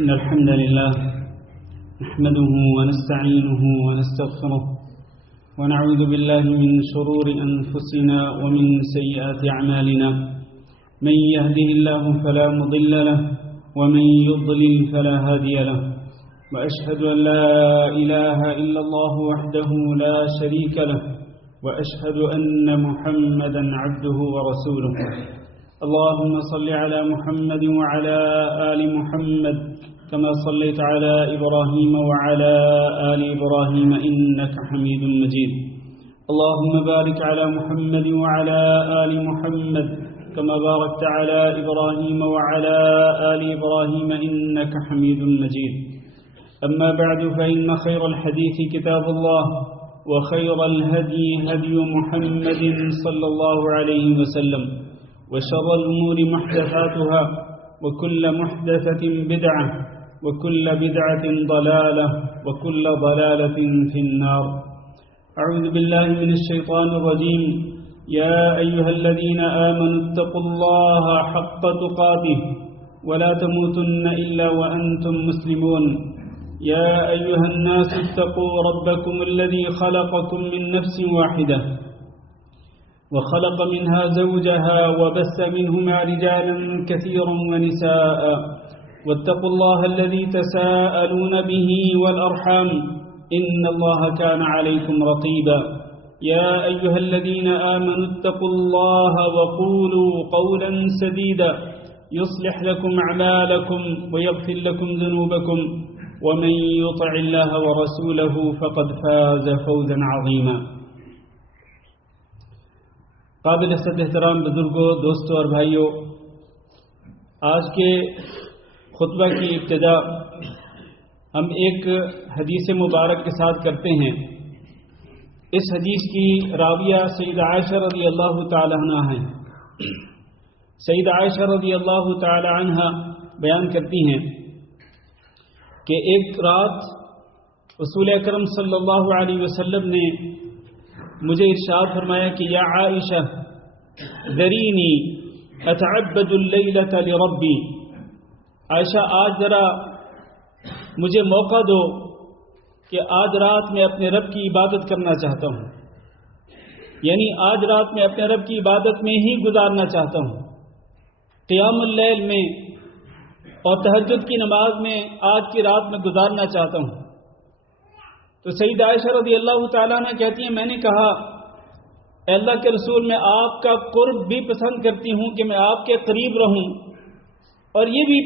إن الحمد لله نحمده ونستعينه ونستغفره ونعوذ بالله من شرور أنفسنا ومن سيئات أعمالنا من يهده الله فلا مضل له ومن يضلل فلا هادي له وأشهد أن لا إله إلا الله وحده لا شريك له وأشهد أن محمدا عبده ورسوله اللهم صل على محمد وعلى آل محمد كما صليت على إبراهيم وعلى آل إبراهيم إنك حميد مجيد اللهم بارك على محمد وعلى آل محمد كما باركت على إبراهيم وعلى آل إبراهيم إنك حميد مجيد أما بعد فإن خير الحديث كتاب الله وخير الهدي هدي محمد صلى الله عليه وسلم وشر الأمور محدثاتها وكل محدثة بدعة وكل بدعة ضلالة وكل ضلالة في النار أعوذ بالله من الشيطان الرجيم يا أيها الذين آمنوا اتقوا الله حق تقاته ولا تموتن إلا وأنتم مسلمون يا أيها الناس اتقوا ربكم الذي خلقكم من نفس واحدة وخلق منها زوجها وبث منهما رجالا كثيرا ونساء واتقوا الله الذي تساءلون به والأرحام إن الله كان عليكم رقيبا يا أيها الذين آمنوا اتقوا الله وقولوا قولا سديدا يصلح لكم أعمالكم ويغفر لكم ذنوبكم ومن يطع الله ورسوله فقد فاز فوزا عظيما قابل عزت احترام بزرگوں، دوستوں اور بھائیوں، آج کے خطبہ کی ابتدا ہم ایک حدیث مبارک کے ساتھ کرتے ہیں۔ اس حدیث کی راویہ سیدہ عائشہ رضی اللہ تعالی عنہ ہیں۔ سیدہ عائشہ رضی اللہ تعالی عنہ بیان کرتی ہیں کہ ایک رات رسول اکرم صلی اللہ علیہ وسلم نے مجھے ارشاد فرمایا کہ یا عائشہ ذرینی اتعبد اللیلۃ لربی، عائشہ آج ذرا مجھے موقع دو کہ آج رات میں اپنے رب کی عبادت کرنا چاہتا ہوں، یعنی آج رات میں اپنے رب کی عبادت میں ہی گزارنا چاہتا ہوں، قیام اللیل میں اور تہجد کی نماز میں آج کی رات میں گزارنا چاہتا ہوں۔ تو سیدہ عائشہ رضی اللہ تعالیٰ عنہ کہتی ہیں میں نے کہا اے اللہ کے رسول، میں آپ کا قرب بھی پسند کرتی ہوں کہ میں آپ کے قریب رہوں، اور یہ بھی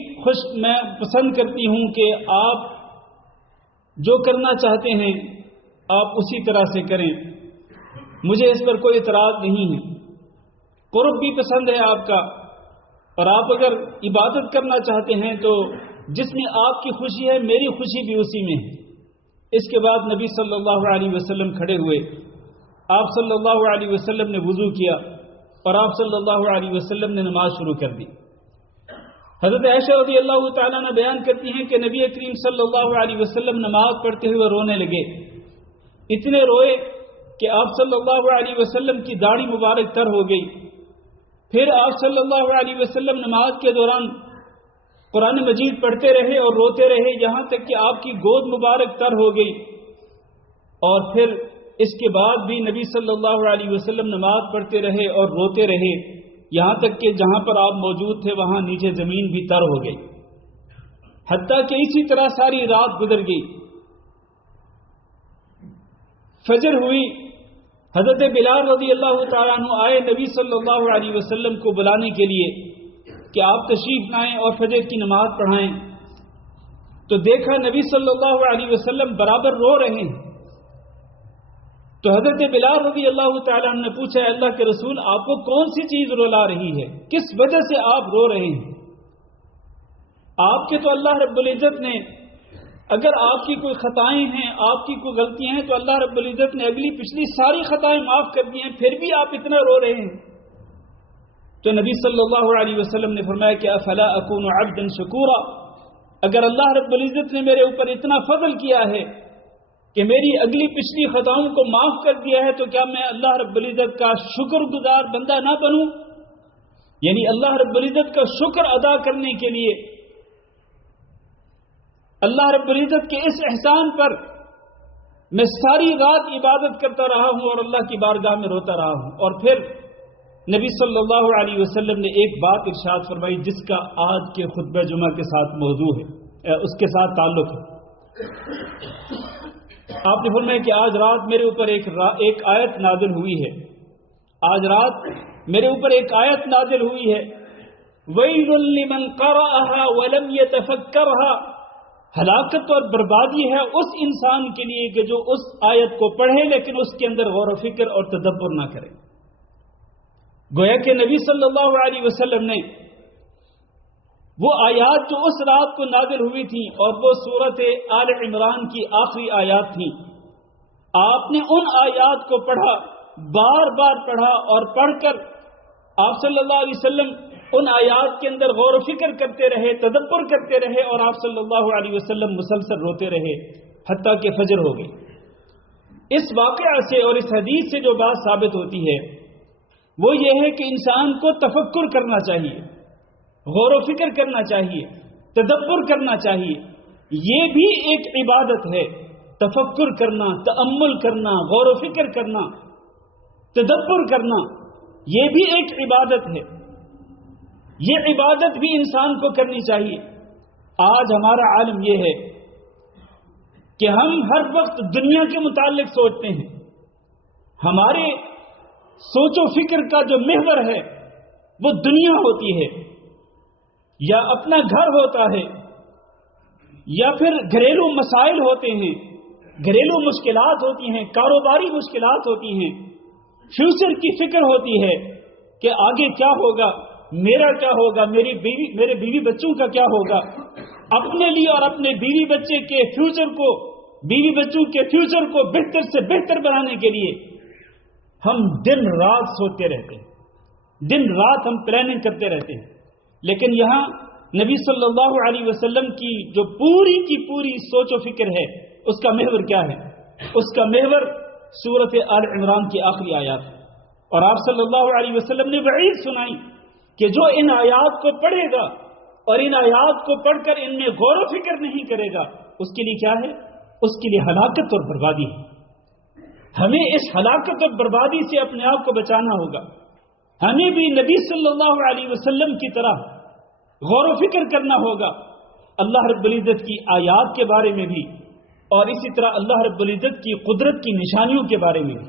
میں پسند کرتی ہوں کہ آپ جو کرنا چاہتے ہیں آپ اسی طرح سے کریں، مجھے اس پر کوئی اعتراض نہیں ہے، قرب بھی پسند ہے آپ کا، اور آپ اگر عبادت کرنا چاہتے ہیں تو جس میں آپ کی خوشی ہے میری خوشی بھی اسی میں ہے۔ اس کے بعد نبی صلی اللہ علیہ وسلم کھڑے ہوئے، آپ صلی اللہ علیہ وسلم نے وضو کیا اور آپ صلی اللہ علیہ وسلم نے نماز شروع کر دی۔ حضرت عائشہ رضی اللہ تعالیٰ نے بیان کرتی ہیں کہ نبی کریم صلی اللہ علیہ وسلم نماز پڑھتے ہوئے رونے لگے، اتنے روئے کہ آپ صلی اللہ علیہ وسلم کی داڑھی مبارک تر ہو گئی۔ پھر آپ صلی اللہ علیہ وسلم نماز کے دوران قرآن مجید پڑھتے رہے اور روتے رہے، یہاں تک کہ آپ کی گود مبارک تر ہو گئی، اور پھر اس کے بعد بھی نبی صلی اللہ علیہ وسلم نماز پڑھتے رہے اور روتے رہے، یہاں تک کہ جہاں پر آپ موجود تھے وہاں نیچے زمین بھی تر ہو گئی، حتیٰ کہ اسی طرح ساری رات گزر گئی۔ فجر ہوئی، حضرت بلال رضی اللہ تعالیٰ عنہ آئے نبی صلی اللہ علیہ وسلم کو بلانے کے لیے کہ آپ تشریف لائیں اور فجر کی نماز پڑھائیں، تو دیکھا نبی صلی اللہ علیہ وسلم برابر رو رہے ہیں۔ تو حضرت بلال رضی اللہ تعالیٰ عنہ نے پوچھا اے اللہ کے رسول، آپ کو کون سی چیز رلا رہی ہے، کس وجہ سے آپ رو رہے ہیں؟ آپ کے تو اللہ رب العزت نے، اگر آپ کی کوئی خطائیں ہیں، آپ کی کوئی غلطیاں ہیں تو اللہ رب العزت نے اگلی پچھلی ساری خطائیں معاف کر دی ہیں، پھر بھی آپ اتنا رو رہے ہیں۔ تو نبی صلی اللہ علیہ وسلم نے فرمایا کہ افلا اکون عبدا شکورا، اگر اللہ رب العزت نے میرے اوپر اتنا فضل کیا ہے کہ میری اگلی پچھلی خطاؤں کو معاف کر دیا ہے، تو کیا میں اللہ رب العزت کا شکر گزار بندہ نہ بنوں؟ یعنی اللہ رب العزت کا شکر ادا کرنے کے لیے اللہ رب العزت کے اس احسان پر میں ساری رات عبادت کرتا رہا ہوں اور اللہ کی بارگاہ میں روتا رہا ہوں. اور پھر نبی صلی اللہ علیہ وسلم نے ایک بات ارشاد فرمائی جس کا آج کے خطبہ جمعہ کے ساتھ موضوع ہے، اس کے ساتھ تعلق ہے. آپ نے فرمایا کہ آج رات میرے اوپر ایک آیت نازل ہوئی ہے. آج رات میرے اوپر ایک آیت نازل ہوئی ہے، وَيْلٌ لِّمَنْ قَرَأَهَا وَلَمْ يَتَفَكَّرْهَا. ہلاکت اور بربادی ہے اس انسان کے لیے کہ جو اس آیت کو پڑھے لیکن اس کے اندر غور و فکر اور تدبر نہ کرے. گویا کہ نبی صلی اللہ علیہ وسلم نے وہ آیات جو اس رات کو نازل ہوئی تھیں اور وہ سورۃ آل عمران کی آخری آیات تھیں، آپ نے ان آیات کو پڑھا، بار بار پڑھا، اور پڑھ کر آپ صلی اللہ علیہ وسلم ان آیات کے اندر غور و فکر کرتے رہے، تدبر کرتے رہے، اور آپ صلی اللہ علیہ وسلم مسلسل روتے رہے حتیٰ کہ فجر ہو گئی. اس واقعہ سے اور اس حدیث سے جو بات ثابت ہوتی ہے وہ یہ ہے کہ انسان کو تفکر کرنا چاہیے، غور و فکر کرنا چاہیے، تدبر کرنا چاہیے. یہ بھی ایک عبادت ہے. تفکر کرنا، تأمل کرنا، غور و فکر کرنا، تدبر کرنا، یہ بھی ایک عبادت ہے. یہ عبادت بھی انسان کو کرنی چاہیے. آج ہمارا عالم یہ ہے کہ ہم ہر وقت دنیا کے متعلق سوچتے ہیں. ہمارے سوچ و فکر کا جو محور ہے وہ دنیا ہوتی ہے، یا اپنا گھر ہوتا ہے، یا پھر گھریلو مسائل ہوتے ہیں، گھریلو مشکلات ہوتی ہیں، کاروباری مشکلات ہوتی ہیں. فیوچر کی فکر ہوتی ہے کہ آگے کیا ہوگا، میرا کیا ہوگا، میرے بیوی بچوں کا کیا ہوگا. اپنے لیے اور اپنے بیوی بچے کے فیوچر کو، بیوی بچوں کے فیوچر کو بہتر سے بہتر بنانے کے لیے ہم دن رات سوچتے رہتے ہیں، دن رات ہم پلاننگ کرتے رہتے ہیں. لیکن یہاں نبی صلی اللہ علیہ وسلم کی جو پوری کی پوری سوچ و فکر ہے اس کا محور کیا ہے؟ اس کا محور سورۃ آل عمران کی آخری آیات ہے. اور آپ صلی اللہ علیہ وسلم نے وعید سنائی کہ جو ان آیات کو پڑھے گا اور ان آیات کو پڑھ کر ان میں غور و فکر نہیں کرے گا، اس کے لیے کیا ہے؟ اس کے لیے ہلاکت اور بربادی ہے. ہمیں اس ہلاکت اور بربادی سے اپنے آپ کو بچانا ہوگا. ہمیں بھی نبی صلی اللہ علیہ وسلم کی طرح غور و فکر کرنا ہوگا اللہ رب العزت کی آیات کے بارے میں بھی، اور اسی طرح اللہ رب العزت کی قدرت کی نشانیوں کے بارے میں بھی.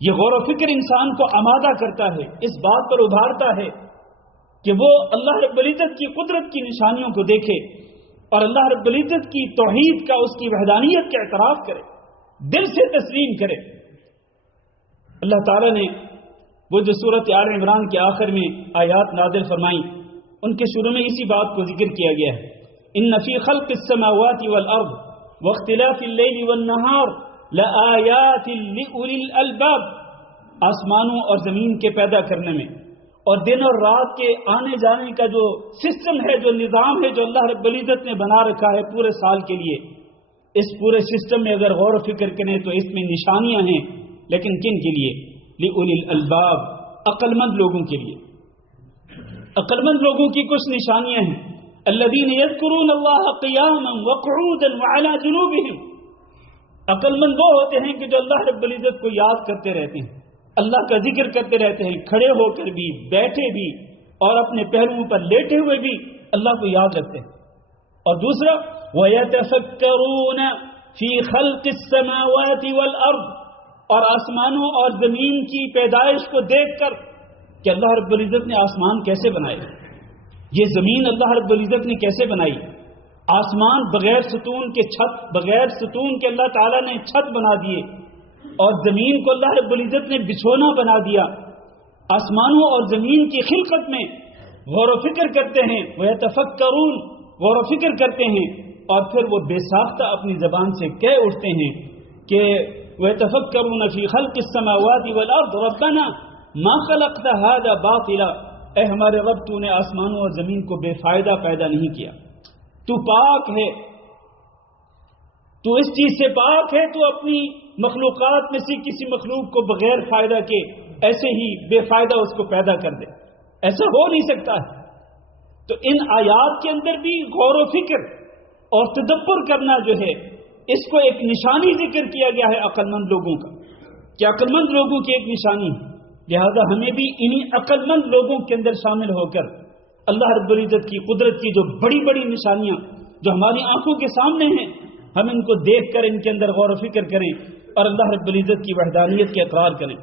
یہ غور و فکر انسان کو آمادہ کرتا ہے، اس بات پر ابھارتا ہے کہ وہ اللہ رب العزت کی قدرت کی نشانیوں کو دیکھے اور اللہ رب العزت کی توحید کا، اس کی وحدانیت کا اعتراف کرے، دل سے تسلیم کرے. اللہ تعالیٰ نے وہ جو سورۃ آل عمران کے آخر میں آیات نازل فرمائیں ان کے شروع میں اسی بات کو ذکر کیا گیا ہے. ان فی خلق السماوات والارض واختلاف اللیل والنہار لآیات لأولی الالباب. آسمانوں اور زمین کے پیدا کرنے میں اور دن اور رات کے آنے جانے کا جو سسٹم ہے، جو نظام ہے، جو اللہ رب العزت نے بنا رکھا ہے پورے سال کے لیے، اس پورے سسٹم میں اگر غور و فکر کریں تو اس میں نشانیاں ہیں. لیکن کن کے لیے؟ لأولی الالباب، عقل مند لوگوں کے لیے. عقل مند لوگوں کی کچھ نشانیاں ہیں. الذین یذکرون اللہ قیاما وقعودا وعلی جنوبہم. عقل مند وہ ہوتے ہیں کہ جو اللہ رب العزت کو یاد کرتے رہتے ہیں، اللہ کا ذکر کرتے رہتے ہیں، کھڑے ہو کر بھی، بیٹھے بھی، اور اپنے پہلوؤں پر لیٹے ہوئے بھی اللہ کو یاد رکھتے ہیں. اور دوسرا وَيَتَفَكَّرُونَ فِي خَلْقِ السَّمَاوَاتِ وَالْأَرْضِ، اور آسمانوں اور زمین کی پیدائش کو دیکھ کر کہ اللہ رب العزت نے آسمان کیسے بنائے، یہ زمین اللہ رب العزت نے کیسے بنائی. آسمان بغیر ستون کے بغیر ستون کے اللہ تعالیٰ نے چھت بنا دیے، اور زمین کو اللہ رب العزت نے بچھونا بنا دیا. آسمانوں اور زمین کی خلقت میں غور و فکر کرتے ہیں. وَيَتَفَكَّرُونَ، غور و فکر کرتے ہیں، اور پھر وہ بے ساختہ اپنی زبان سے کہہ اٹھتے ہیں کہ وَيَتَفَكَّرُونَ فِي خَلْقِ السَّمَاوَاتِ وَالْأَرْضِ رَبَّنَا مَا خَلَقْتَ هَذَا بَاطِلًا. اے ہمارے رب، تو نے آسمانوں اور زمین کو بے فائدہ پیدا نہیں کیا، تو پاک ہے، تو اس چیز سے پاک ہے، تو اپنی مخلوقات میں سے کسی مخلوق کو بغیر فائدہ کے ایسے ہی بے فائدہ اس کو پیدا کر دے. ایسا ہو نہیں سکتا ہے. تو ان آیات کے اندر بھی غور و فکر اور تدبر کرنا جو ہے اس کو ایک نشانی ذکر کیا گیا ہے عقل مند لوگوں کا، کہ عقل مند لوگوں کی ایک نشانی ہے. لہذا ہمیں بھی انہی عقل مند لوگوں کے اندر شامل ہو کر اللہ رب العزت کی قدرت کی جو بڑی بڑی نشانیاں جو ہماری آنکھوں کے سامنے ہیں، ہم ان کو دیکھ کر ان کے اندر غور و فکر کریں اور اللہ رب العزت کی وحدانیت کے اقرار کریں.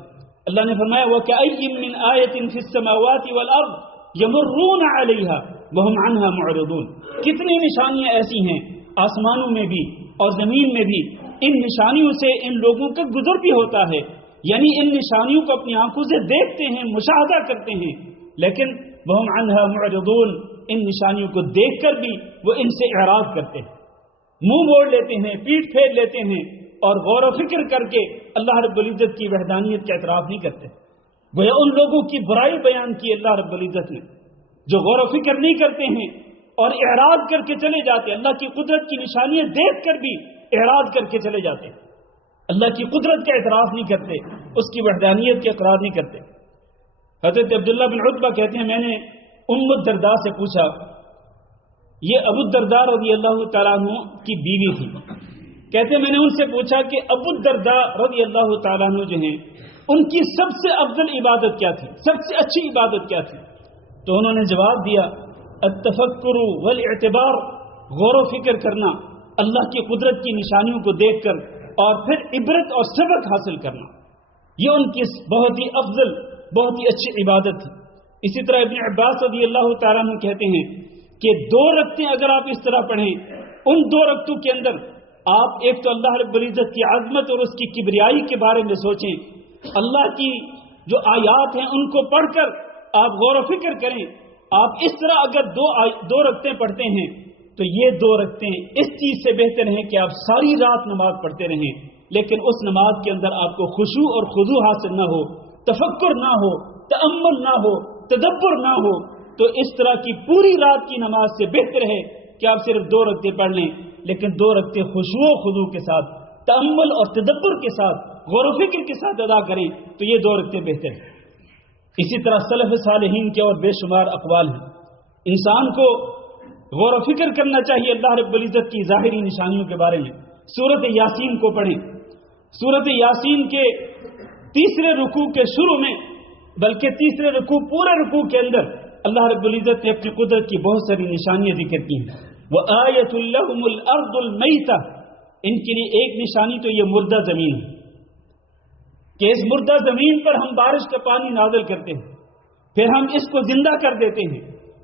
اللہ نے فرمایا وَكَأَيٍّ مِّنْ آيَةٍ فِي السَّمَاوَاتِ وَالْأَرْضِ يَمُرُّونَ عَلَيْهَا وَهُمْ عَنْهَا مُعْرِضُونَ. کتنی نشانیاں ایسی ہیں آسمانوں میں بھی اور زمین میں بھی، ان نشانیوں سے ان لوگوں کا گزر بھی ہوتا ہے، یعنی ان نشانیوں کو اپنی آنکھوں سے دیکھتے ہیں، مشاہدہ کرتے ہیں، لیکن وَهُمْ عَنْهَا مُعْرِضُونَ، ان نشانیوں کو دیکھ کر بھی وہ ان سے اعراض کرتے ہیں، منہ موڑ لیتے ہیں، پیٹ پھیر لیتے ہیں اور غور و فکر کر کے اللہ رب العزت کی وحدانیت کا اعتراف نہیں کرتے. گویا ان لوگوں کی برائی بیان کی اللہ رب العزت نے جو غور و فکر نہیں کرتے ہیں اور اعراض کر کے چلے جاتے ہیں، اللہ کی قدرت کی نشانیاں دیکھ کر بھی اعراض کر کے چلے جاتے ہیں، اللہ کی قدرت کا اعتراف نہیں کرتے، اس کی وحدانیت کے اقرار نہیں کرتے. حضرت عبداللہ بن عتبہ کہتے ہیں میں نے ام الدرداء سے پوچھا، یہ ابو الدرداء رضی اللہ تعالیٰ عنہ کی بیوی تھی، کہتے ہیں میں نے ان سے پوچھا کہ ابو الدرداء رضی اللہ تعالیٰ عنہ جو ہیں ان کی سب سے افضل عبادت کیا تھی، سب سے اچھی عبادت کیا تھی؟ تو انہوں نے جواب دیا التفکر والاعتبار، غور و فکر کرنا، اللہ کی قدرت کی نشانیوں کو دیکھ کر اور پھر عبرت اور سبق حاصل کرنا، یہ ان کی بہت ہی افضل بہت ہی اچھی عبادت تھی. اسی طرح ابن عباس رضی اللہ تعالیٰ عنہ کہتے ہیں کہ 2 رکعتیں اگر آپ اس طرح پڑھیں، ان 2 رکعتوں کے اندر آپ ایک تو اللہ رب العزت کی عظمت اور اس کی کبریائی کے بارے میں سوچیں، اللہ کی جو آیات ہیں ان کو پڑھ کر آپ غور و فکر کریں. آپ اس طرح اگر 2 رکعتیں پڑھتے ہیں تو یہ 2 رکعتیں اس چیز سے بہتر ہیں کہ آپ ساری رات نماز پڑھتے رہیں، لیکن اس نماز کے اندر آپ کو خشوع اور خضوع حاصل نہ ہو، تفکر نہ ہو، تأمل نہ ہو، تدبر نہ ہو. تو اس طرح کی پوری رات کی نماز سے بہتر ہے کہ آپ صرف 2 رکعتیں پڑھ لیں، لیکن 2 رکعتیں خشوع و خضوع کے ساتھ، تأمل اور تدبر کے ساتھ، غور و فکر کے ساتھ ادا کریں تو یہ 2 رکعتیں بہتر ہیں. اسی طرح سلف صالحین کے اور بے شمار اقوال ہیں. انسان کو غور و فکر کرنا چاہیے اللہ رب العزت کی ظاہری نشانیوں کے بارے میں. سورۃ یاسین کو پڑھیں. سورۃ یاسین کے 3 رکوع کے شروع میں، بلکہ 3 رکوع پورے رکوع کے اندر اللہ رب العزت نے اپنی قدرت کی بہت ساری نشانیاں ذکر کی ہیں. وَآیَةٌ لَهُمُ الْأَرْضُ الْمَيْتَةُ، ان کے لیے ایک نشانی تو یہ مردہ زمین ہے کہ اس مردہ زمین پر ہم بارش کا پانی نازل کرتے ہیں، پھر ہم اس کو زندہ کر دیتے ہیں،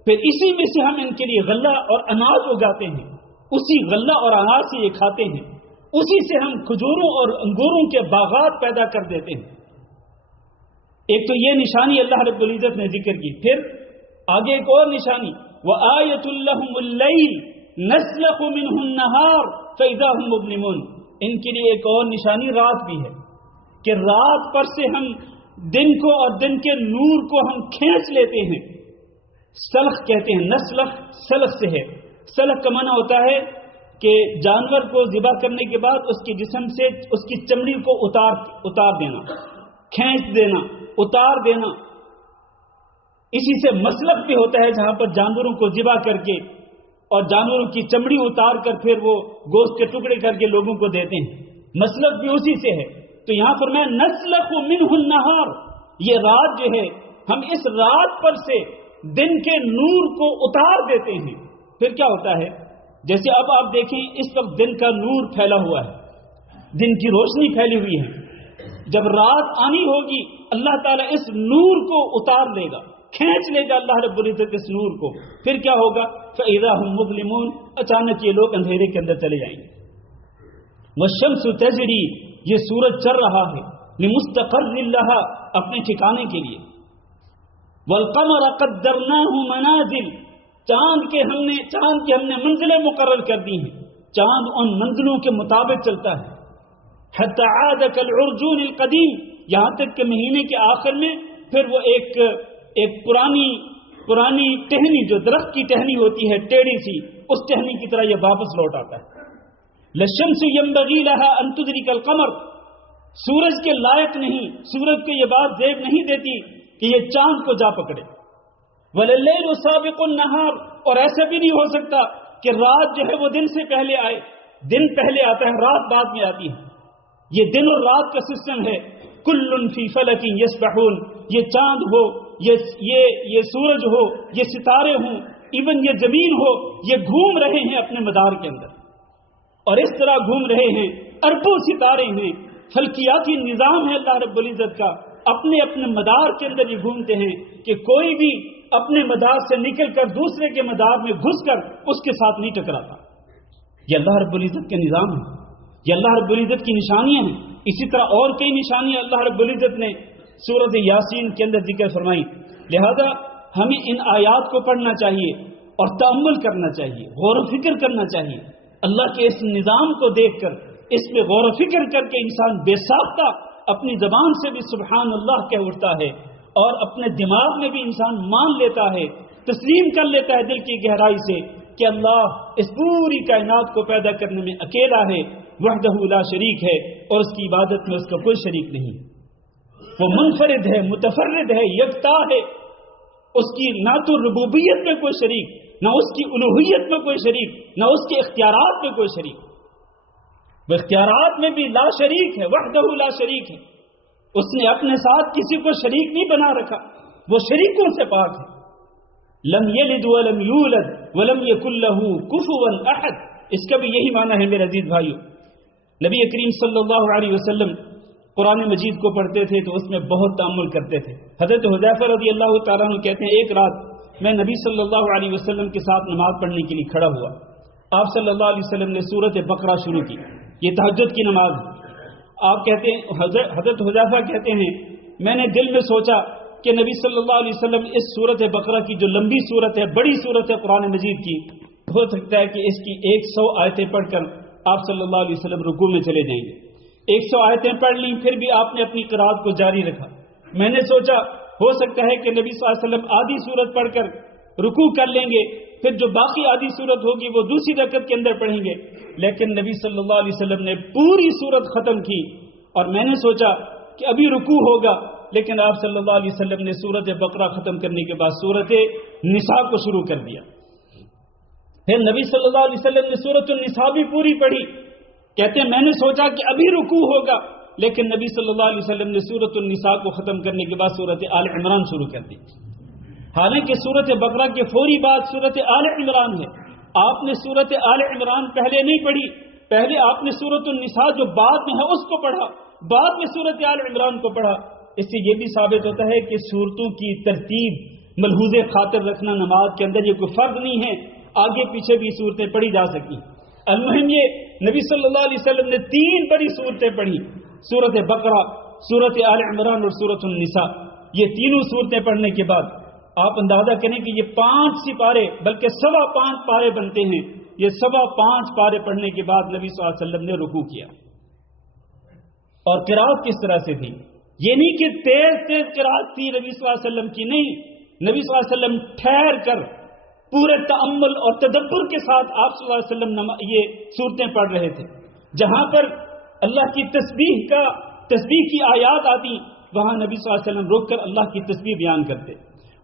پھر اسی میں سے ہم ان کے لیے غلہ اور اناج اگاتے ہیں، اسی غلہ اور اناج سے یہ کھاتے ہیں، اسی سے ہم کھجوروں اور انگوروں کے باغات پیدا کر دیتے ہیں. ایک تو یہ نشانی اللہ رب العزت نے ذکر کی. پھر آگے ایک اور نشانی وَآیَةٌ لَهُمُ اللَّيْلُ نَسْلَخُ مِنْهُ النَّهَارَ فَإِذَا هُمْ مُظْلِمُونَ. ان کے لیے ایک اور نشانی رات بھی ہے کہ رات پر سے ہم دن کو اور دن کے نور کو ہم کھینچ لیتے ہیں. سلخ کہتے ہیں، نسلخ سلخ سے ہے. سلخ کا معنی ہوتا ہے کہ جانور کو ذبح کرنے کے بعد اس کے جسم سے اس کی چمڑی کو اتار دینا، کھینچ دینا، اتار دینا. اسی سے مسلخ بھی ہوتا ہے جہاں پر جانوروں کو ذبح کر کے اور جانوروں کی چمڑی اتار کر پھر وہ گوشت کے ٹکڑے کر کے لوگوں کو دیتے ہیں. مسلخ بھی اسی سے ہے. تو یہاں پر میں نسلخ منہ النہار، یہ رات جو ہے ہم اس رات پر سے دن کے نور کو اتار دیتے ہیں. پھر کیا ہوتا ہے؟ جیسے اب آپ دیکھیں اس وقت دن کا نور پھیلا ہوا ہے، دن کی روشنی پھیلی ہوئی ہے. جب رات آنی ہوگی اللہ تعالیٰ اس نور کو اتار لے گا، کھینچ لے گا اللہ رب العزت اس نور کو. پھر کیا ہوگا؟ فَإِذَا هُمْ مُظْلِمُونَ، اچانک یہ لوگ اندھیرے کے اندر چلے جائیں گے. وَالشَّمْسُ تَجْرِي، یہ سورج چل رہا ہے، لِمُسْتَقَرٍّ لَهَا، اپنے ٹھکانے کے لیے. وَالْقَمَرَ قَدَّرْنَاهُ مَنَازِلَ، چاند کی ہم نے منزلیں مقرر کر دی ہیں. چاند ان منزلوں کے مطابق چلتا ہے. حَتَّى عَادَ كَالْعُرْجُونِ الْقَدِيمِ، یہاں تک کہ مہینے کے آخر میں پھر وہ ایک پرانی ٹہنی، جو درخت کی ٹہنی ہوتی ہے ٹیڑھی سی، اس ٹہنی کی طرح یہ واپس لوٹ آتا ہے. لَلشَّمْسِ يَنبَغِي لَهَا أَن تُدْرِكَ الْقَمَرَ، سورج کے لائق نہیں، سورج کو یہ بات زیب نہیں دیتی کہ یہ چاند کو جا پکڑے. وَلَلَّيْلُ سَابِقُ النَّهَارِ، اور ایسا بھی نہیں ہو سکتا کہ رات جو ہے وہ دن سے پہلے آئے، دن پہلے آتا ہے، رات بعد میں آتی ہے۔ یہ دن اور رات کا سسٹم ہے۔ کل فی فلک یسبحون، یہ چاند ہو، یہ سورج ہو، یہ ستارے ہوں، ایون یہ زمین ہو، یہ گھوم رہے ہیں اپنے مدار کے اندر، اور اس طرح گھوم رہے ہیں۔ اربوں ستارے ہیں، فلکیاتی نظام ہے اللہ رب العزت کا، اپنے اپنے مدار کے اندر یہ گھومتے ہیں کہ کوئی بھی اپنے مدار سے نکل کر دوسرے کے مدار میں گھس کر اس کے ساتھ نہیں ٹکراتا۔ یہ اللہ رب العزت کا نظام ہے، یہ اللہ رب العزت کی نشانیاں ہیں۔ اسی طرح اور کئی نشانیاں اللہ رب العزت نے سورۃ یاسین کے اندر ذکر فرمائی۔ لہذا ہمیں ان آیات کو پڑھنا چاہیے اور تأمل کرنا چاہیے، غور و فکر کرنا چاہیے۔ اللہ کے اس نظام کو دیکھ کر، اس پہ غور و فکر کر کے انسان بے ساختہ اپنی زبان سے بھی سبحان اللہ کہہ اٹھتا ہے، اور اپنے دماغ میں بھی انسان مان لیتا ہے، تسلیم کر لیتا ہے دل کی گہرائی سے کہ اللہ اس پوری کائنات کو پیدا کرنے میں اکیلا ہے، وحدہ لا شریک ہے، اور اس کی عبادت میں اس کا کوئی شریک نہیں۔ وہ منفرد ہے، متفرد ہے، یکتا ہے، اس کی نہ تو ربوبیت میں کوئی شریک، نہ اس کی الوہیت میں کوئی شریک، نہ اس کے اختیارات میں کوئی شریک۔ وہ اختیارات میں بھی لا شریک ہے، وحدہ لا شریک ہے، اس نے اپنے ساتھ کسی کو شریک نہیں بنا رکھا، وہ شریکوں سے پاک ہے۔ لم یلد ولم یولد ولم یکن لہ کفوا احد، اس کا بھی یہی معنی ہے میرے عزیز بھائیو۔ نبی کریم صلی اللہ علیہ وسلم قرآن مجید کو پڑھتے تھے تو اس میں بہت تأمل کرتے تھے۔ حضرت حذیفہ رضی اللہ تعالیٰ عنہ کہتے ہیں ایک رات میں نبی صلی اللہ علیہ وسلم کے ساتھ نماز پڑھنے کے لیے کھڑا ہوا، آپ صلی اللہ علیہ وسلم نے سورۃ بقرہ شروع کی، یہ تہجد کی نماز ہے۔ آپ کہتے ہیں، حضرت حذیفہ کہتے ہیں میں نے دل میں سوچا کہ نبی صلی اللہ علیہ وسلم اس سورۃ بقرہ کی جو لمبی سورت ہے، بڑی سورت ہے قرآن مجید کی، ہو سکتا ہے کہ اس کی 100 آیتیں پڑھ کر آپ صلی اللہ علیہ وسلم رکوع میں چلے جائیں گے۔ 100 آیتیں پڑھ لیں، پھر بھی آپ نے اپنی قرات کو جاری رکھا۔ میں نے سوچا ہو سکتا ہے کہ نبی صلی اللہ علیہ وسلم آدھی سورت پڑھ کر رکوع کر لیں گے، پھر جو باقی آدھی سورت ہوگی وہ دوسری رکعت کے اندر پڑھیں گے، لیکن نبی صلی اللہ علیہ وسلم نے پوری سورت ختم کی، اور میں نے سوچا کہ ابھی رکوع ہوگا، لیکن آپ صلی اللہ علیہ وسلم نے سورت بقرہ ختم کرنے کے بعد سورت نساء کو شروع کر دیا۔ پھر نبی صلی اللہ علیہ وسلم نے سورت النساء بھی پوری پڑھی۔ کہتے ہیں میں نے سوچا کہ ابھی رکوع ہوگا، لیکن نبی صلی اللہ علیہ وسلم نے سورت النساء کو ختم کرنے کے بعد سورت آل عمران شروع کر دی۔ حالانکہ سورت بقرہ کے فوری بعد سورت آل عمران ہے، آپ نے سورت آل عمران پہلے نہیں پڑھی، پہلے آپ نے سورت النساء جو بعد میں ہے اس کو پڑھا، بعد میں سورت آل عمران کو پڑھا۔ اس سے یہ بھی ثابت ہوتا ہے کہ سورتوں کی ترتیب ملحوظ خاطر رکھنا نماز کے اندر یہ کوئی فرض نہیں ہے، آگے پیچھے بھی صورتیں پڑھی جا سکتی۔ المہم یہ نبی صلی اللہ علیہ وسلم نے 3 بڑی صورتیں پڑھی، سورت بقرہ، سورت آل عمران اور سورت النساء۔ یہ تینوں صورتیں پڑھنے کے بعد آپ اندازہ کریں کہ یہ 5 سپارے بلکہ 5.25 پارے بنتے ہیں۔ یہ 5.25 پارے پڑھنے کے بعد نبی صلی اللہ علیہ وسلم نے رکوع کیا، اور قرات کس طرح سے تھی؟ یہ نہیں کہ تیز تیز قرات تھی نبی صلی اللہ علیہ وسلم کی، نہیں، نبی صلی اللہ علیہ وسلم ٹھہر کر پورے تأمل اور تدبر کے ساتھ آپ صلی اللہ علیہ وسلم یہ صورتیں پڑھ رہے تھے۔ جہاں پر اللہ کی تسبیح کی آیات آتی وہاں نبی صلی اللہ علیہ وسلم روک کر اللہ کی تسبیح بیان کرتے،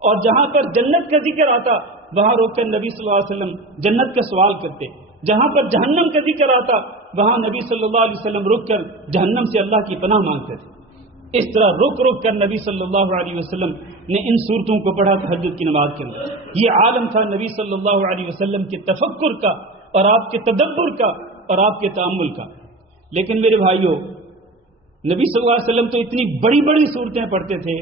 اور جہاں پر جنت کا ذکر آتا وہاں روک کر نبی صلی اللہ علیہ وسلم جنت کا سوال کرتے، جہاں پر جہنم کا ذکر آتا وہاں نبی صلی اللہ علیہ وسلم رک کر جہنم سے اللہ کی پناہ مانگتے تھے۔ اس طرح رک رک کر نبی صلی اللہ علیہ وسلم نے ان صورتوں کو پڑھا تہجد کی نماز کے اندر۔ یہ عالم تھا نبی صلی اللہ علیہ وسلم کے تفکر کا اور آپ کے تدبر کا اور آپ کے تأمل کا۔ لیکن میرے بھائیوں، نبی صلی اللہ علیہ وسلم تو اتنی بڑی بڑی صورتیں پڑھتے تھے،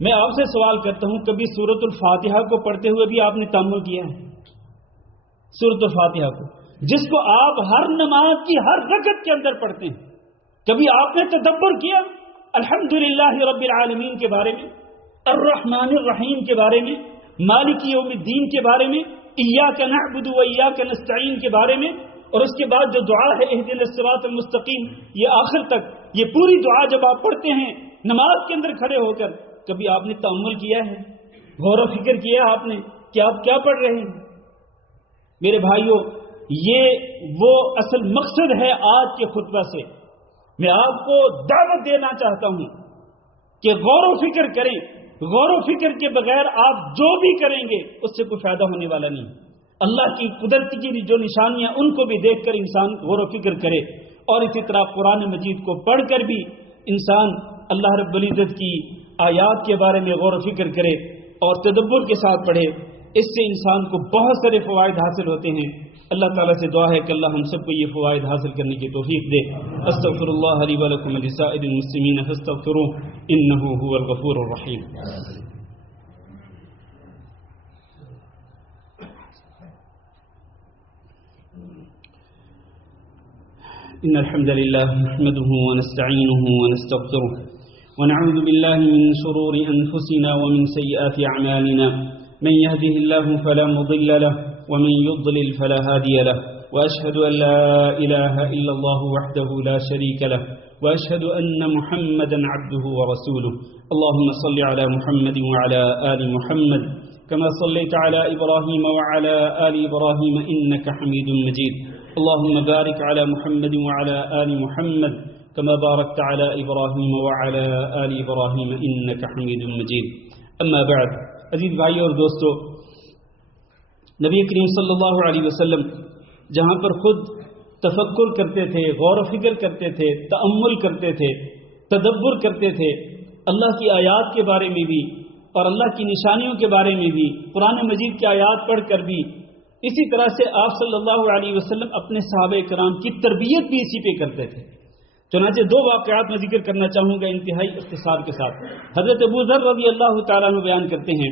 میں آپ سے سوال کرتا ہوں کبھی سورۃ الفاتحہ کو پڑھتے ہوئے بھی آپ نے تأمل کیا ہے؟ سورۃ الفاتحہ کو جس کو آپ ہر نماز کی ہر رکعت کے اندر پڑھتے ہیں، کبھی آپ نے تدبر کیا الحمدللہ رب العالمین کے بارے میں، الرحمن الرحیم کے بارے میں، مالک یوم الدین کے بارے میں، ایاک نعبد و ایاک نستعین کے بارے میں، اور اس کے بعد جو دعا ہے اہدنا الصراط المستقیم، یہ آخر تک یہ پوری دعا جب آپ پڑھتے ہیں نماز کے اندر کھڑے ہو کر، کبھی آپ نے تأمل کیا ہے، غور و فکر کیا آپ نے کہ آپ کیا پڑھ رہے ہیں؟ میرے بھائیوں، یہ وہ اصل مقصد ہے آج کے خطبہ سے۔ میں آپ کو دعوت دینا چاہتا ہوں کہ غور و فکر کریں، غور و فکر کے بغیر آپ جو بھی کریں گے اس سے کوئی فائدہ ہونے والا نہیں۔ اللہ کی قدرت کی جو نشانیاں ان کو بھی دیکھ کر انسان غور و فکر کرے، اور اسی طرح قرآن مجید کو پڑھ کر بھی انسان اللہ رب العزت کی آیات کے بارے میں غور و فکر کرے اور تدبر کے ساتھ پڑھے۔ اس سے انسان کو بہت سارے فوائد حاصل ہوتے ہیں۔ اللہ تعالیٰ سے دعا ہے کہ اللہ ہم سب کو یہ فوائد حاصل کرنے کی توفیق دے۔ استغفر اللہ لی ولکم ولسائر المسلمین فاستغفروہ انہ هو الغفور الرحیم۔ ان الحمد لله نحمده ونستعينه ونستغفره ونعوذ بالله من شرور انفسنا ومن سيئات اعمالنا، من يهده الله فلا مضل له ومن يضلل فلا هادي له، وأشهد أن لا إله إلا الله وحده لا شريك له، وأشهد أن محمدا عبده ورسوله۔ اللهم صل على محمد وعلى آل محمد كما صليت على إبراهيم وعلى آل إبراهيم إنك حميد مجيد۔ اللهم بارك على محمد وعلى آل محمد كما باركت على إبراهيم وعلى آل إبراهيم إنك حميد مجيد۔ أما بعد، عزیز بھائی اور دوستو، نبی کریم صلی اللہ علیہ وسلم جہاں پر خود تفکر کرتے تھے، غور و فکر کرتے تھے، تأمل کرتے تھے، تدبر کرتے تھے، اللہ کی آیات کے بارے میں بھی اور اللہ کی نشانیوں کے بارے میں بھی، قرآن مجید کی آیات پڑھ کر بھی، اسی طرح سے آپ صلی اللہ علیہ وسلم اپنے صحابہ کرام کی تربیت بھی اسی پہ کرتے تھے۔ چنانچہ دو واقعات میں ذکر کرنا چاہوں گا انتہائی اختصار کے ساتھ۔ حضرت ابو ذر رضی اللہ تعالیٰ عنہ بیان کرتے ہیں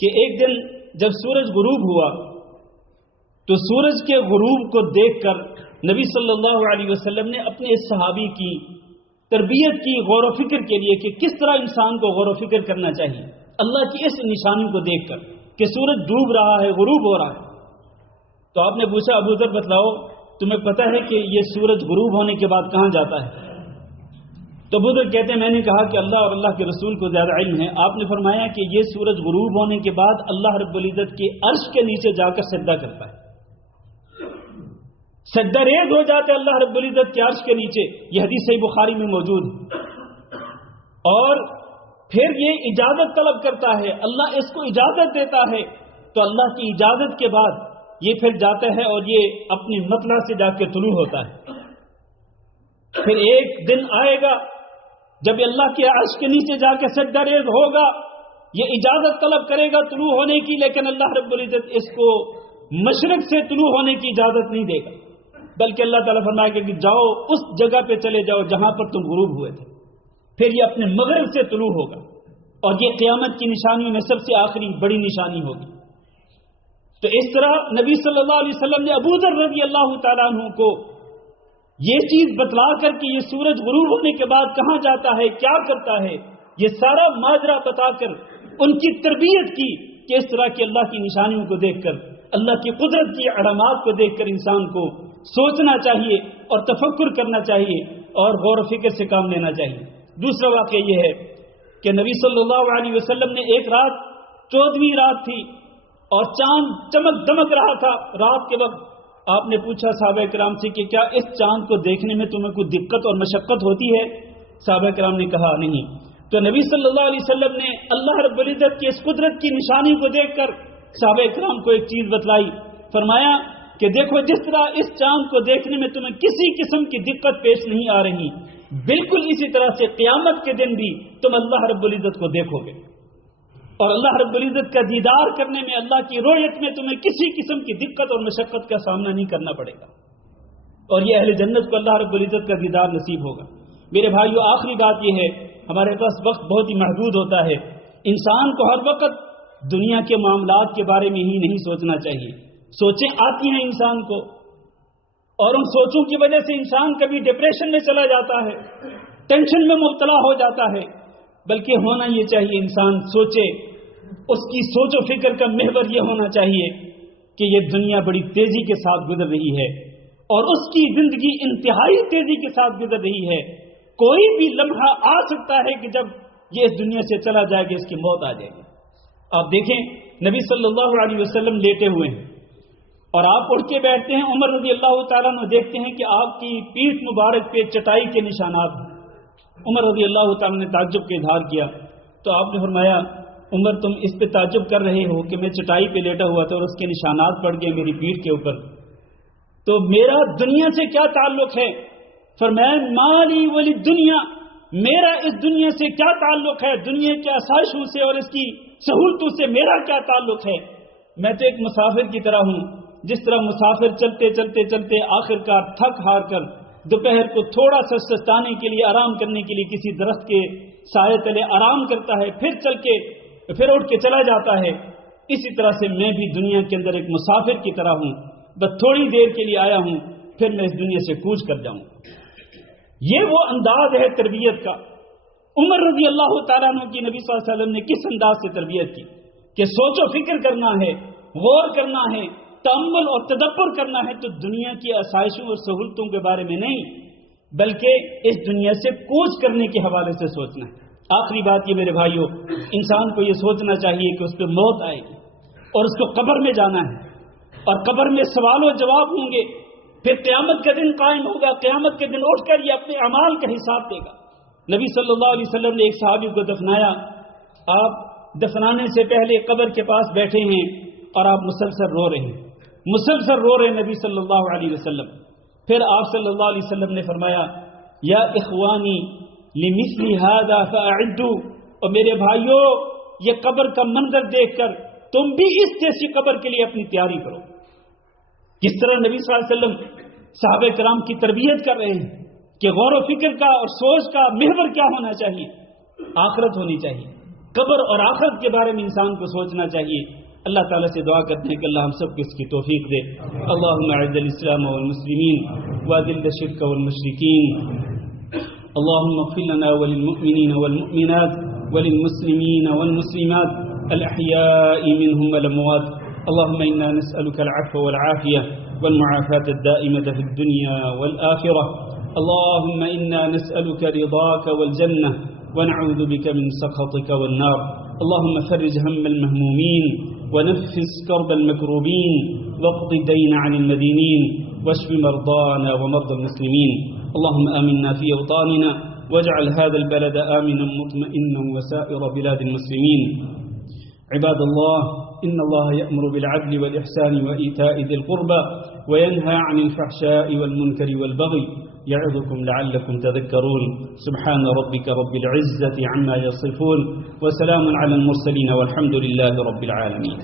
کہ ایک دن جب سورج غروب ہوا تو سورج کے غروب کو دیکھ کر نبی صلی اللہ علیہ وسلم نے اپنے اس صحابی کی تربیت کی غور و فکر کے لیے کہ کس طرح انسان کو غور و فکر کرنا چاہیے اللہ کی اس نشانی کو دیکھ کر کہ سورج ڈوب رہا ہے، غروب ہو رہا ہے۔ تو آپ نے پوچھا ابو ذر بتلاؤ تمہیں پتہ ہے کہ یہ سورج غروب ہونے کے بعد کہاں جاتا ہے؟ تو ابو ذر کہتے ہیں میں نے کہا کہ اللہ اور اللہ کے رسول کو زیادہ علم ہے۔ آپ نے فرمایا کہ یہ سورج غروب ہونے کے بعد اللہ رب العزت کے عرش کے نیچے جا کر سجدہ کرتا ہے، سجدہ ریز ہو جاتا ہے اللہ رب العزت کے عرش کے نیچے۔ یہ حدیث صحیح بخاری میں موجود ہے۔ اور پھر یہ اجازت طلب کرتا ہے، اللہ اس کو اجازت دیتا ہے، تو اللہ کی اجازت کے بعد یہ پھر جاتا ہے اور یہ اپنی مطلع سے جا کے طلوع ہوتا ہے۔ پھر ایک دن آئے گا جب اللہ کے عرش کے نیچے جا کے سجدہ ریز ہوگا، یہ اجازت طلب کرے گا طلوع ہونے کی، لیکن اللہ رب العزت اس کو مشرق سے طلوع ہونے کی اجازت نہیں دے گا، بلکہ اللہ تعالیٰ فرمائے گا کہ جاؤ اس جگہ پہ چلے جاؤ جہاں پر تم غروب ہوئے تھے۔ پھر یہ اپنے مغرب سے طلوع ہوگا، اور یہ قیامت کی نشانیوں میں سب سے آخری بڑی نشانی ہوگی۔ تو اس طرح نبی صلی اللہ علیہ وسلم نے ابو ذر رضی اللہ تعالیٰ عنہ کو یہ چیز بتلا کر کہ یہ سورج غروب ہونے کے بعد کہاں جاتا ہے، کیا کرتا ہے، یہ سارا ماجرا بتا کر ان کی تربیت کی کہ اس طرح کی اللہ کی نشانیوں کو دیکھ کر، اللہ کی قدرت کی علامات کو دیکھ کر انسان کو سوچنا چاہیے اور تفکر کرنا چاہیے اور غور و فکر سے کام لینا چاہیے۔ دوسرا واقعہ یہ ہے کہ نبی صلی اللہ علیہ وسلم نے ایک رات 14ویں رات تھی اور چاند چمک دمک رہا تھا رات کے وقت۔ آپ نے پوچھا صحابہ کرام سے کہ کیا اس چاند کو دیکھنے میں تمہیں کوئی دقت اور مشقت ہوتی ہے؟ صحابہ کرام نے کہا نہیں۔ تو نبی صلی اللہ علیہ وسلم نے اللہ رب العزت کی اس قدرت کی نشانی کو دیکھ کر صحابہ کرام کو ایک چیز بتلائی، فرمایا کہ دیکھو جس طرح اس چاند کو دیکھنے میں تمہیں کسی قسم کی دقت پیش نہیں آ رہی، بالکل اسی طرح سے قیامت کے دن بھی تم اللہ رب العزت کو دیکھو گے، اور اللہ رب العزت کا دیدار کرنے میں، اللہ کی رؤیت میں تمہیں کسی قسم کی دقت اور مشقت کا سامنا نہیں کرنا پڑے گا، اور یہ اہل جنت کو اللہ رب العزت کا دیدار نصیب ہوگا۔ میرے بھائیو، آخری بات یہ ہے، ہمارے پاس وقت بہت ہی محدود ہوتا ہے، انسان کو ہر وقت دنیا کے معاملات کے بارے میں ہی نہیں سوچنا چاہیے۔ سوچیں آتی ہیں انسان کو، اور ان سوچوں کی وجہ سے انسان کبھی ڈپریشن میں چلا جاتا ہے، ٹینشن میں مبتلا ہو جاتا ہے، بلکہ ہونا یہ چاہیے انسان سوچے، اس کی سوچ و فکر کا محور یہ ہونا چاہیے کہ یہ دنیا بڑی تیزی کے ساتھ گزر رہی ہے اور اس کی زندگی انتہائی تیزی کے ساتھ گزر رہی ہے۔ کوئی بھی لمحہ آ سکتا ہے کہ جب یہ اس دنیا سے چلا جائے گا، اس کی موت آ جائے گی۔ آپ دیکھیں نبی صلی اللہ علیہ وسلم لیٹے ہوئے ہیں اور آپ اٹھ کے بیٹھتے ہیں، عمر رضی اللہ تعالیٰ عنہ دیکھتے ہیں کہ آپ کی پیٹھ مبارک پہ چٹائی کے نشانات ہیں۔ عمر رضی اللہ تعالیٰ نے تعجب کا اظہار کیا، تو آپ نے فرمایا عمر تم اس پہ تعجب کر رہے ہو کہ میں چٹائی پہ لیٹا ہوا تھا اور اس کے نشانات پڑ گئے میری پیٹھ کے اوپر، تو میرا دنیا سے کیا تعلق ہے؟ فرمایا مالی ولی دنیا، میرا اس دنیا سے کیا تعلق ہے؟ دنیا کے آسائشوں سے اور اس کی سہولتوں سے میرا کیا تعلق ہے؟ میں تو ایک مسافر کی طرح ہوں، جس طرح مسافر چلتے چلتے چلتے آخرکار تھک ہار کر دوپہر کو تھوڑا سا سستانے کے لیے، آرام کرنے کے لیے کسی درخت کے سائے تلے آرام کرتا ہے، پھر اٹھ کے چلا جاتا ہے، اسی طرح سے میں بھی دنیا کے اندر ایک مسافر کی طرح ہوں، بس تھوڑی دیر کے لیے آیا ہوں، پھر میں اس دنیا سے کوچ کر جاؤں۔ یہ وہ انداز ہے تربیت کا۔ عمر رضی اللہ تعالیٰ عنہ کی نبی صلی اللہ علیہ وسلم نے کس انداز سے تربیت کی کہ سوچ و فکر کرنا ہے، غور کرنا ہے، تأمل اور تدبر کرنا ہے، تو دنیا کی آسائشوں اور سہولتوں کے بارے میں نہیں، بلکہ اس دنیا سے کوچ کرنے کے حوالے سے سوچنا ہے۔ آخری بات یہ میرے بھائیوں، انسان کو یہ سوچنا چاہیے کہ اس پہ موت آئے گی اور اس کو قبر میں جانا ہے، اور قبر میں سوال و جواب ہوں گے، پھر قیامت کا دن قائم ہوگا، قیامت کے دن اٹھ کر یہ اپنے اعمال کا حساب دے گا۔ نبی صلی اللہ علیہ وسلم نے ایک صحابی کو دفنایا، آپ دفنانے سے پہلے قبر کے پاس بیٹھے ہیں اور آپ مسلسل رو رہے ہیں نبی صلی اللہ علیہ وسلم۔ پھر آپ صلی اللہ علیہ وسلم نے فرمایا یا اخوانی لمثل هذا فاعدوا، اور میرے بھائیوں یہ قبر کا منظر دیکھ کر تم بھی اس جیسی قبر کے لیے اپنی تیاری کرو۔ جس طرح نبی صلی اللہ علیہ وسلم صحابہ کرام کی تربیت کر رہے ہیں کہ غور و فکر کا اور سوچ کا محور کیا ہونا چاہیے؟ آخرت ہونی چاہیے، قبر اور آخرت کے بارے میں انسان کو سوچنا چاہیے۔ اللہ تعالیٰ سے دعا کرتے ہیں کہ اللہ ہم سب کو اس کی توفیق دے۔ اللہم اعز الاسلام والمسلمین واذل الشرک والمشرکین، اللهم اغفر لنا وللمؤمنين والمؤمنات وللمسلمين والمسلمات الأحياء منهم والأموات، اللهم إنا نسألك العفو والعافية والمعافاة الدائمة في الدنيا والآخرة، اللهم إنا نسألك رضاك والجنة ونعوذ بك من سخطك والنار، اللهم فرج هم المهمومين ونفس كرب المكروبين واقض الدين عن المدينين واشف مرضانا ومرضى المسلمين، اللهم آمنا في أوطاننا واجعل هذا البلد آمنا مطمئنا وسائر بلاد المسلمين. عباد الله، إن الله يأمر بالعدل والإحسان وإيتاء ذي القربى وينهى عن الفحشاء والمنكر والبغي يعظكم لعلكم تذكرون. سبحان ربك رب العزة عما يصفون وسلام على المرسلين والحمد لله رب العالمين.